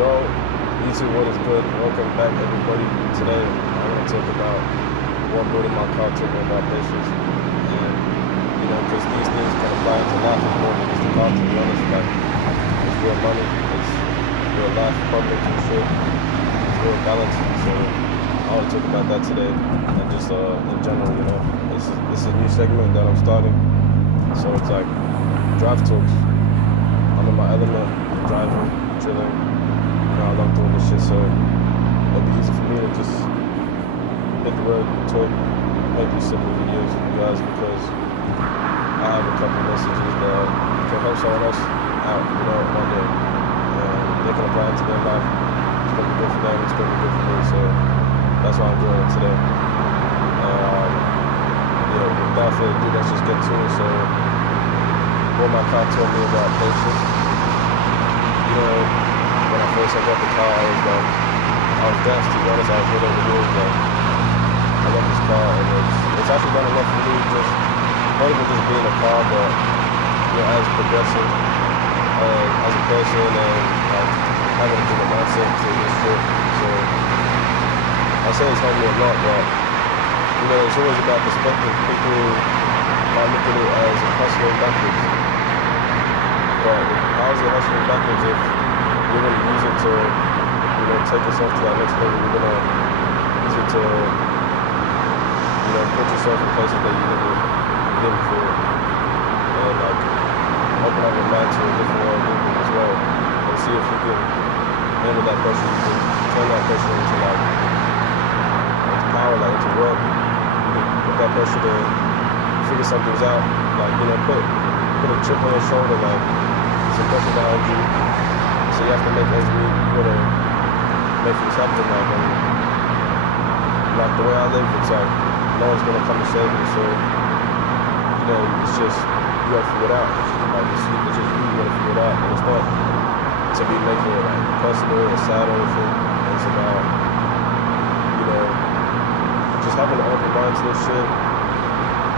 Yo, YouTube, what is good? Welcome back, everybody. Today, I want to talk about what building my car taught me about patience. And, because these things can apply to life as more than just the car, to be honest. Like, it's real money, it's real life, problems and shit. It's real balance. So, I want to talk about that today. And just in general, this is a new segment that I'm starting. So, it's like drive talks. I'm in my element, driving, chilling. I love doing this shit, so it'll be easy for me to just hit the road, talk, make these simple videos for you guys, because I have a couple messages that can help someone else out, one day. And they can apply it to their life. It's going to be good for them, it's going to be good for me, so that's why I'm doing it today. Without further ado, let's just get to it. So, what my car taught me about patience, when I first got the car, I was gassed, to be honest. I was good over the years. I love this car, and it's actually done enough for me, just not even just being a car, but as progressing as a person, and having a different mindset to this shit. So I say it's helped me a lot, but it's always about perspective. People might look at it as hustling backwards, but how is it hustling backwards if you're going to use it to, take yourself to that next level? You're going to use it to, put yourself in places that you never been before, and open up your mind to a different way of moving as well, and see if you can handle that pressure. You can turn that pressure into power, into work. You can put that pressure to figure some things out, put a chip on your shoulder, some pressure behind you. So you have to make ends meet. You gotta make things happen. The way I live, it's no one's gonna come to save me. So it's just you gotta figure it out. It's just you gotta figure it out, and it's not to be making it personal or sad or anything. It's about just having an open mind to this shit,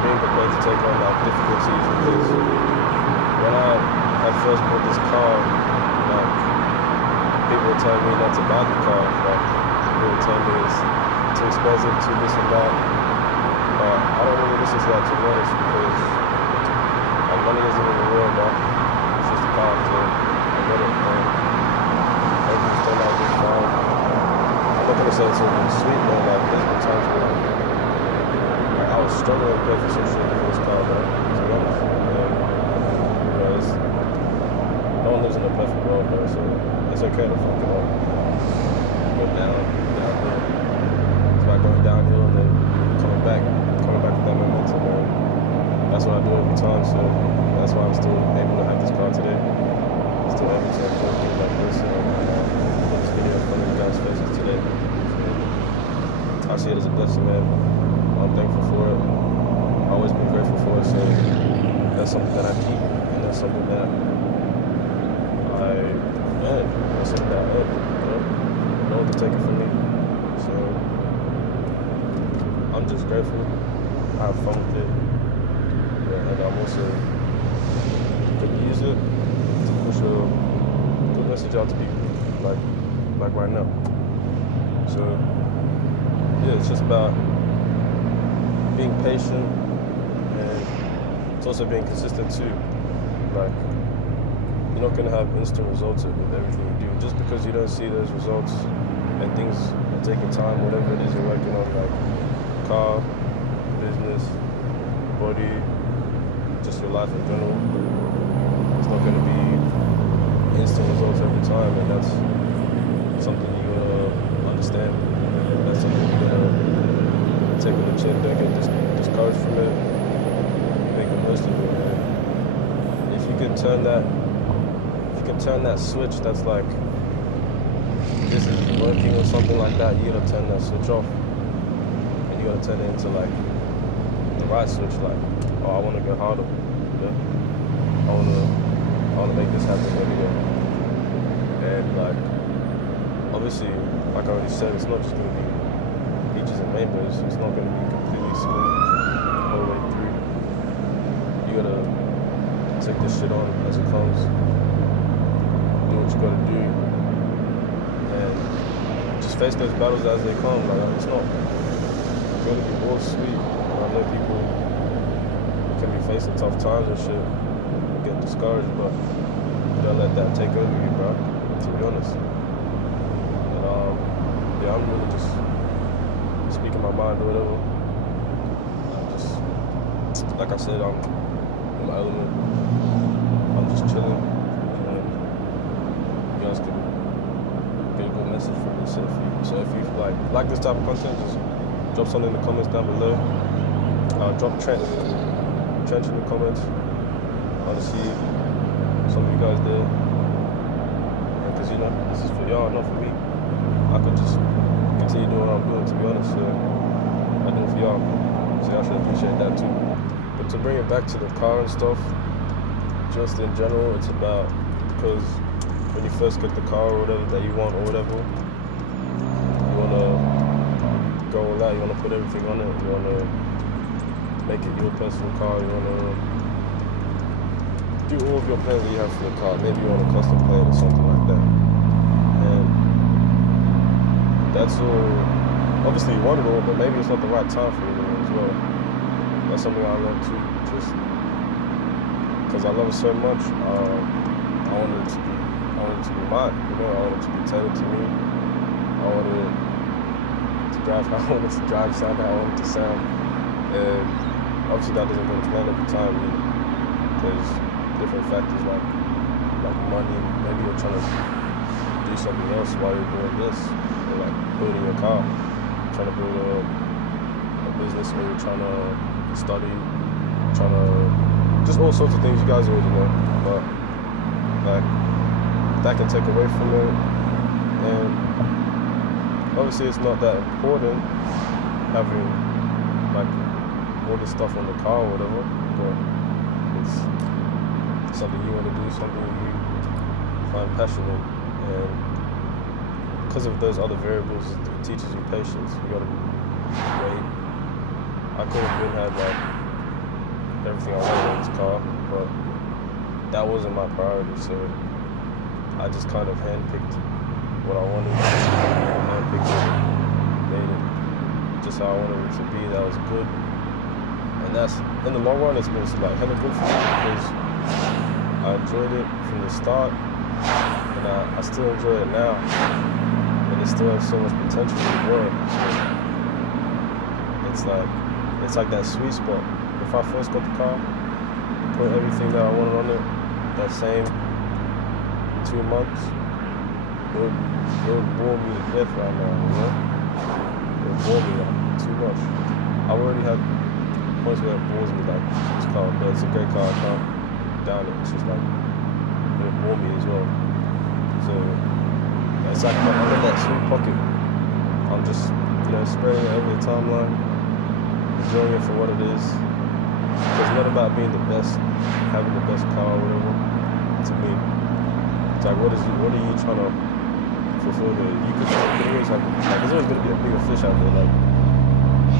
being prepared to take on difficulties. Because when I first bought this car, people were telling me not to buy the car. People were telling me it's too expensive, too this and that. But I don't really listen to that, to be honest, because money isn't in the world, but it's just a car, so I get it. And everything's turned out just fine. I'm not gonna say it's all been sweet, but there's been times where I was struggling to pay for some shit for this car, but to be honest, no one lives in a perfect world, though, so it's okay to fuck it up. Go downhill. It's about going downhill and then coming back with that momentum, man. That's what I do every time, so that's why I'm still able to have this car today. Still able to enjoy things like this, and put this video in front of you guys' faces today. So I see it as a blessing, man. I'm thankful for it. I've always been grateful for it, so that's something that I keep, and that's something that no one can take it from me. So I'm just grateful. I have fun with it, and I'm also gonna use it to push a good message out to people, like right now. So yeah, it's just about being patient, and it's also being consistent too. You're not going to have instant results with everything you do. Just because you don't see those results and things are taking time, whatever it is you're working on, car, business, body, just your life in general, it's not going to be instant results every time, and that's something you got to understand. That's something you got to take on the chin. Don't get discouraged from it. Make the most of it, man. If you can turn that switch that's this is working or something like that, you gotta turn that switch off, and you gotta turn it into the right switch. I want to go harder. I want to make this happen every day. And obviously, like I already said, it's not just gonna be peaches and rainbows. It's not gonna be completely smooth all the way through. You gotta take this shit on as it comes. Do what you gotta do. face those battles as they come. Like, it's not going to be all sweet. I know people can be facing tough times and shit, and get discouraged, but don't let that take over you, bro, to be honest. And yeah, I'm really just speaking my mind or whatever. Just, like I said, I'm in my element. I'm just chilling, and you guys can get a good message from this. So if you like this type of content, just drop something in the comments down below. Drop Trench in the comments. I want to see some of you guys there, because you know, this is for y'all, not for me. I could just continue doing what I'm doing, to be honest. So I do it for y'all, so y'all should appreciate that too. But to bring it back to the car and stuff, just in general, it's about, because when you first get the car or whatever that you want or whatever, you want to go all out, you want to put everything on it, you want to make it your personal car, you want to do all of your plans that you have for the car. Maybe you want a custom plate or something like that. And that's all, obviously you want it all, but maybe it's not the right time for it all as well. That's something I love too, just because I love it so much. I wanted it to be mine, you know, I wanted it to be tailored to me. I wanted it to drive how I wanted it to drive, sound how I wanted it to sound. And obviously that doesn't go to plan every time, because different factors like money, maybe you're trying to do something else while you're doing this, or like building your car, trying to build a business, or you're trying to study, trying to, just all sorts of things you guys already know, but like that can take away from it. And obviously it's not that important having like all this stuff on the car or whatever, but it's something you want to do, something you find passion in, and because of those other variables, it teaches you patience. You gotta wait. I could have had like everything I wanted in this car, but that wasn't my priority, so I just kind of handpicked what I wanted, handpicked it, made it just how I wanted it to be. That was good. And that's, in the long run, it's been like hella good for me, because I enjoyed it from the start, and I still enjoy it now, and it still has so much potential to grow. So it's like that sweet spot. If I first got the car, put everything that I wanted on it, that same 2 months, it would bore me to death right now, you know? It would bore me like too much. I already had points where it bores me, like this car, but it's a great car, I can't down it. It's just like, it would bore me as well. So it's like I'm in that sweet pocket. I'm just, you know, spraying it over the timeline, enjoying it for what it is. It's not about being the best, having the best car or whatever. To me, it's like, what are you trying to fulfill here? You could always have, like, there's always gonna be a bigger fish out there. Like,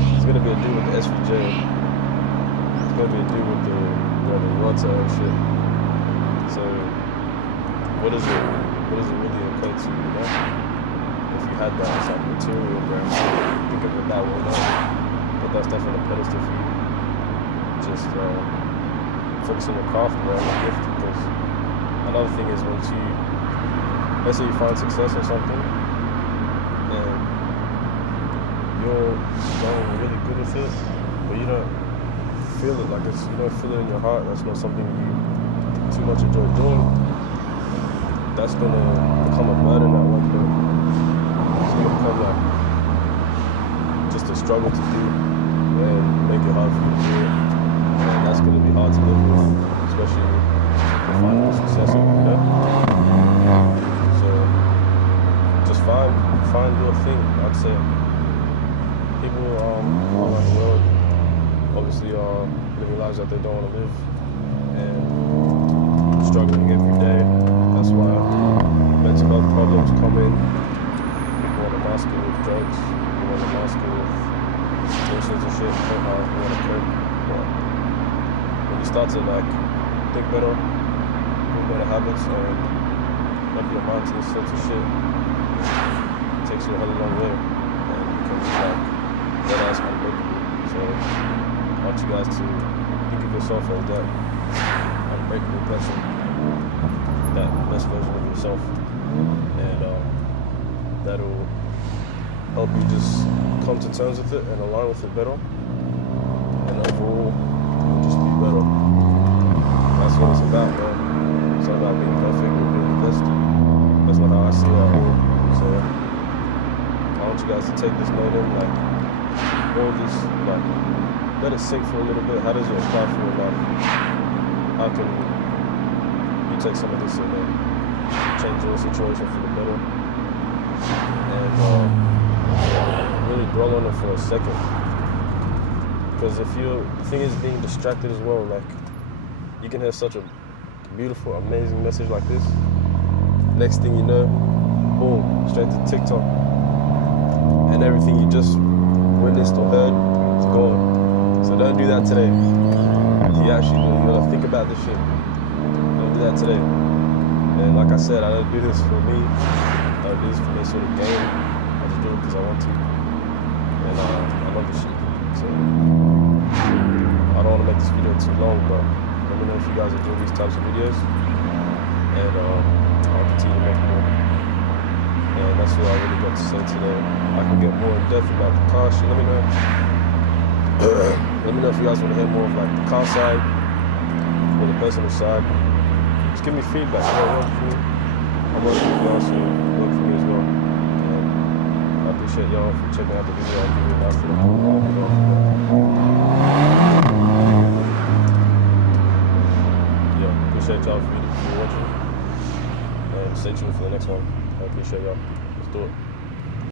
there's gonna be a dude with the SVJ. There's gonna be a dude with the Rota and shit. So, what does it really equate to, you know? If you had that as like material brand, think of it that way, no? Put that stuff on a pedestal for you. Just focus on your craft more than the gift, because another thing is, once you, let's say you find success or something, and you're going really good with it, but you don't feel it, like you don't feel it in your heart, that's not something you too much enjoy doing, that's gonna become a burden at one point. It's gonna become like just a struggle to do and make it hard for you to do it. And that's going to be hard to live with, especially if finding success in it, you know? So just find your thing, I'd say. People all around the world obviously are living lives that they don't want to live and struggling every day. That's why mental health problems come in. People want to mask it with drugs, people want to mask it with all sorts of shit, how you want to cope. But when you start to like think better, do better habits, and have your mind to this sorts of shit, it takes you a hell of a long way, and you can be like dead-ass unbreakable. So I want you guys to think of yourself as that unbreakable person, that best version of yourself, and that'll help you just come to terms with it and align with it better, and overall you'll just be better. That's what it's about, man. It's not about being perfect or being the best. That's not how I see it at all. So I want you guys to take this note in, like all this, like let it sink for a little bit. How does it apply for your life? How can you take some of this and then change your situation for the better? And really dwell on it for a second. Because the thing is being distracted as well, like you can have such a beautiful, amazing message like this. Next thing you know, boom, straight to TikTok. And everything you just witnessed or heard is gone. So don't do that today. You gotta think about this shit. Don't do that today. And like I said, I don't do this for me. I don't do this for any sort of game. I just do it because I want to. And I love this shit. So I don't want to make this video too long, but let me know if you guys enjoy these types of videos. And I'll continue to make more. And that's what I really got to say today. I can get more in depth about the car shit. Let me know. Let me know if you guys want to hear more of like the car side or the personal side. Just give me feedback. If it work for you, I'm working with y'all, so it work for me as well. I appreciate y'all for checking out the video. I'll give you an after. Yeah, appreciate y'all for watching. And stay tuned for the next one. I appreciate y'all. Let's do it.